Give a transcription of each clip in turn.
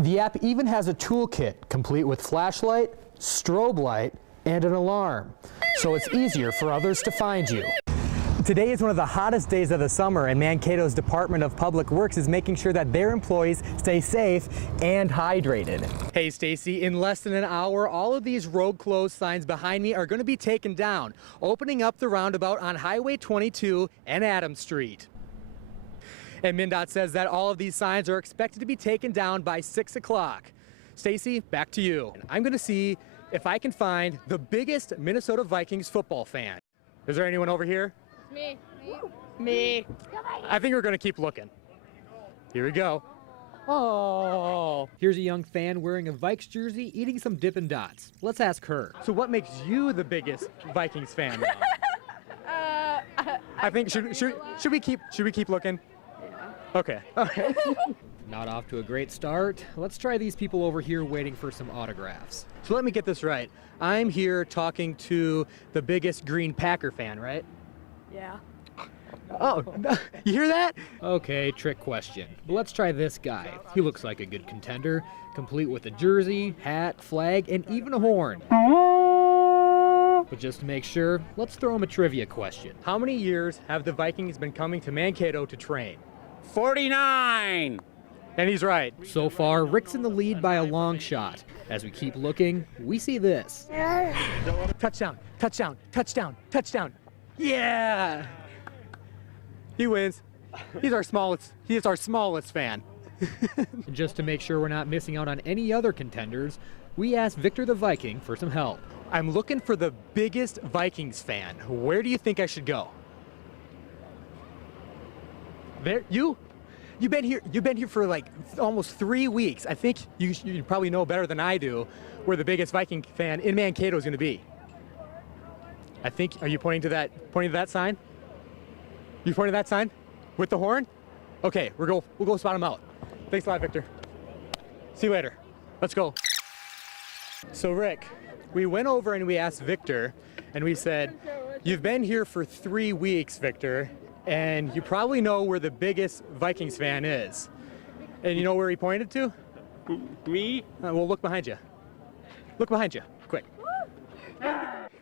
The app even has a toolkit complete with flashlight, strobe light, and an alarm, so it's easier for others to find you. Today is one of the hottest days of the summer, and Mankato's Department of Public Works is making sure that their employees stay safe and hydrated. Hey Stacy, in less than an hour, all of these road closed signs behind me are going to be taken down, opening up the roundabout on Highway 22 and Adams Street. And MnDOT says that all of these signs are expected to be taken down by 6 o'clock. Stacy, back to you. I'm going to see if I can find the biggest Minnesota Vikings football fan. Is there anyone over here? Me. I think we're going to keep looking. Here we go. Oh. Here's a young fan wearing a Vikes jersey eating some Dippin' Dots. Let's ask her. So what makes you the biggest Vikings fan now? I think should we keep looking? Yeah. Okay. Not off to a great start. Let's try these people over here waiting for some autographs. So let me get this right. I'm here talking to the biggest Green Packer fan, right? Yeah. Oh, you hear that? Okay, trick question. But let's try this guy. He looks like a good contender, complete with a jersey, hat, flag, and even a horn. But just to make sure, let's throw him a trivia question. How many years have the Vikings been coming to Mankato to train? 49! And he's right. So far, Rick's in the lead by a long shot. As we keep looking, we see this. Touchdown, touchdown, touchdown, touchdown. Yeah! He wins. He's our smallest fan. Just to make sure we're not missing out on any other contenders, we asked Victor the Viking for some help. I'm looking for the biggest Vikings fan. Where do you think I should go? There, you've been here for like almost 3 weeks. I think you probably know better than I do where the biggest Viking fan in Mankato is going to be. I think, are you pointing to that sign? You pointing to that sign? With the horn? Okay, we'll go spot him out. Thanks a lot, Victor. See you later. Let's go. So Rick, we went over and we asked Victor, and we said, you've been here for 3 weeks, Victor, and you probably know where the biggest Vikings fan is. And you know where he pointed to? Me? Well, look behind you. Look behind you, quick.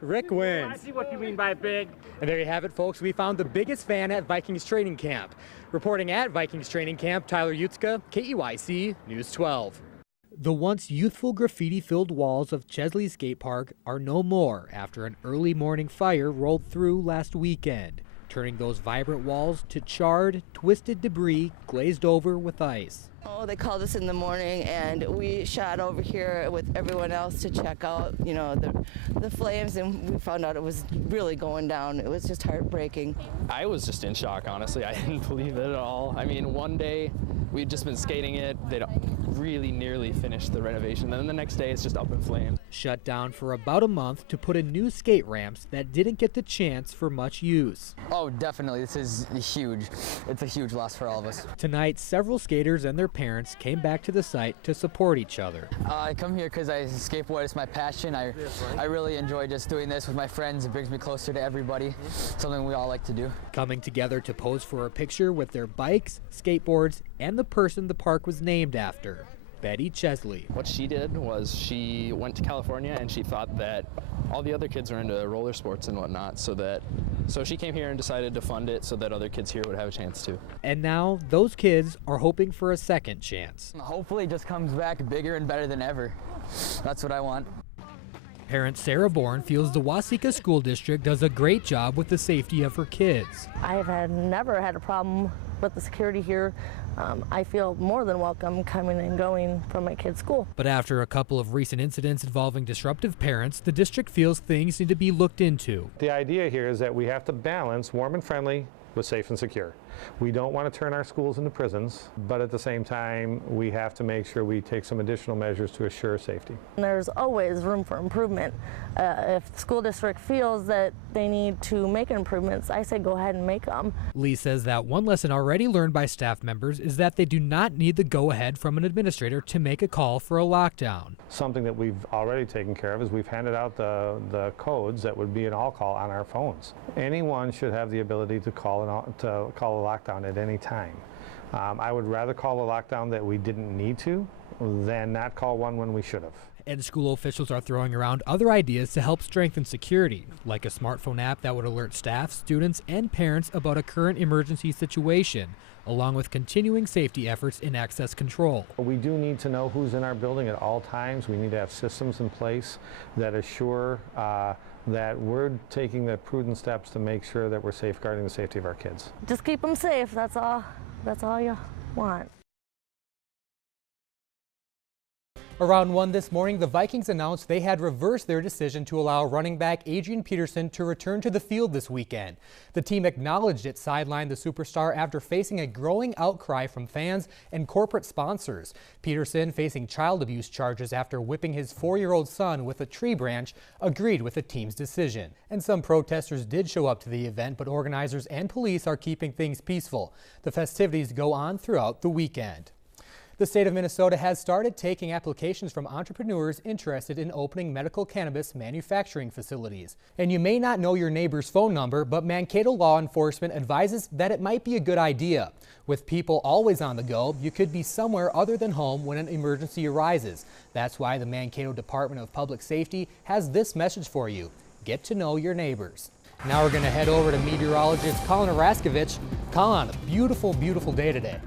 Rick wins. I see what you mean by big. And there you have it, folks. We found the biggest fan at Vikings training camp. Reporting at Vikings training camp, Tyler Utzka, KEYC News 12. The once youthful graffiti-filled walls of Chesley Skate Park are no more after an early morning fire rolled through last weekend, turning those vibrant walls to charred, twisted debris glazed over with ice. Oh, they called us in the morning, and we shot over here with everyone else to check out, the flames, and we found out it was really going down. It was just heartbreaking. I was just in shock, honestly. I didn't believe it at all. I mean, one day we'd just been skating it. They'd really nearly finished the renovation. Then the next day it's just up in flames. Shut down for about a month to put in new skate ramps that didn't get the chance for much use. Oh, definitely. This is huge. It's a huge loss for all of us. Tonight, several skaters and their parents came back to the site to support each other. I come here because I skateboard. It's my passion. I really enjoy just doing this with my friends. It brings me closer to everybody. Something we all like to do. Coming together to pose for a picture with their bikes, skateboards, and the person the park was named after, Betty Chesley. What she did was she went to California and she thought that all the other kids are into roller sports and whatnot, so she came here and decided to fund it so that other kids here would have a chance too. And now those kids are hoping for a second chance. Hopefully it just comes back bigger and better than ever. That's what I want. Parent Sarah Bourne feels the Waseca School District does a great job with the safety of her kids. I have never had a problem with the security here. I feel more than welcome coming and going from my kids' school. But after a couple of recent incidents involving disruptive parents, the district feels things need to be looked into. The idea here is that we have to balance warm and friendly with safe and secure. We don't want to turn our schools into prisons, but at the same time, we have to make sure we take some additional measures to assure safety. There's always room for improvement. If the school district feels that they need to make improvements, I say go ahead and make them. Lee says that one lesson already learned by staff members is that they do not need the go-ahead from an administrator to make a call for a lockdown. Something that we've already taken care of is we've handed out the codes that would be an all call on our phones. Anyone should have the ability to call call a lockdown at any time. I would rather call a lockdown that we didn't need to than not call one when we should have. And school officials are throwing around other ideas to help strengthen security, like a smartphone app that would alert staff, students, and parents about a current emergency situation, along with continuing safety efforts in access control. We do need to know who's in our building at all times. We need to have systems in place that assure that we're taking the prudent steps to make sure that we're safeguarding the safety of our kids. Just keep them safe. That's all you want. Around 1 this morning, the Vikings announced they had reversed their decision to allow running back Adrian Peterson to return to the field this weekend. The team acknowledged it sidelined the superstar after facing a growing outcry from fans and corporate sponsors. Peterson, facing child abuse charges after whipping his 4-year-old son with a tree branch, agreed with the team's decision. And some protesters did show up to the event, but organizers and police are keeping things peaceful. The festivities go on throughout the weekend. The state of Minnesota has started taking applications from entrepreneurs interested in opening medical cannabis manufacturing facilities. And you may not know your neighbor's phone number, but Mankato law enforcement advises that it might be a good idea. With people always on the go, you could be somewhere other than home when an emergency arises. That's why the Mankato Department of Public Safety has this message for you. Get to know your neighbors. Now we're going to head over to meteorologist Colin Raskovich. Colin, a beautiful, beautiful day today.